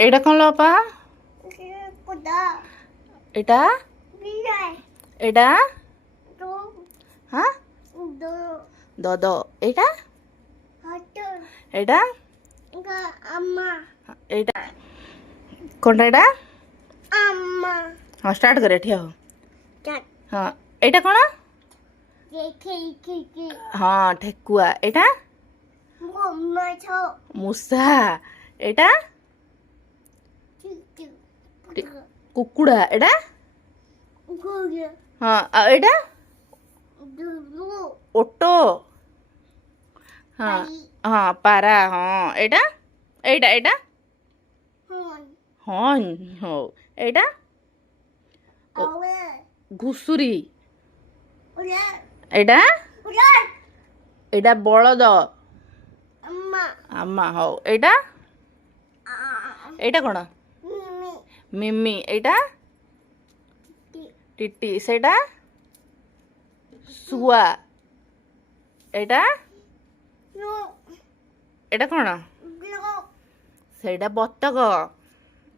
ଏଇଟା କ'ଣ ଲୋ ବାପା? ଏଇଟା ଏଇଟା ହାଁ ଦଦ ଏଇଟା ଏଇଟା ଏଇଟା କ'ଣଟା ଏଇଟା? ହଁ ଷ୍ଟାର୍ଟ କରେ ଠିଆ ହଉ। ହଁ ଏଇଟା କ'ଣ? ହଁ ଠେକୁଆ। ଏଇଟା ମୂଷା। ଏଇଟା କୁକୁଡ଼ା। ଏଇଟା ହଁ ଆଉ ଏଇଟା ଓଟ। ହଁ ହଁ ପାରା। ହଁ ଏଇଟା ଏଇଟା ଏଇଟା ହଁ ହଉ। ଏଇଟା ଘୁଷୁରୀ। ଏଇଟା ଏଇଟା ବଳଦ। ଆମା ହଉ। ଏଇଟା ଏଇଟା କ'ଣ? ମିମି। ଏଇଟା ଟିଟି। ସେଇଟା ଶୁଆ। ଏଇଟା ଏଇଟା କ'ଣ? ସେଇଟା ବତକ।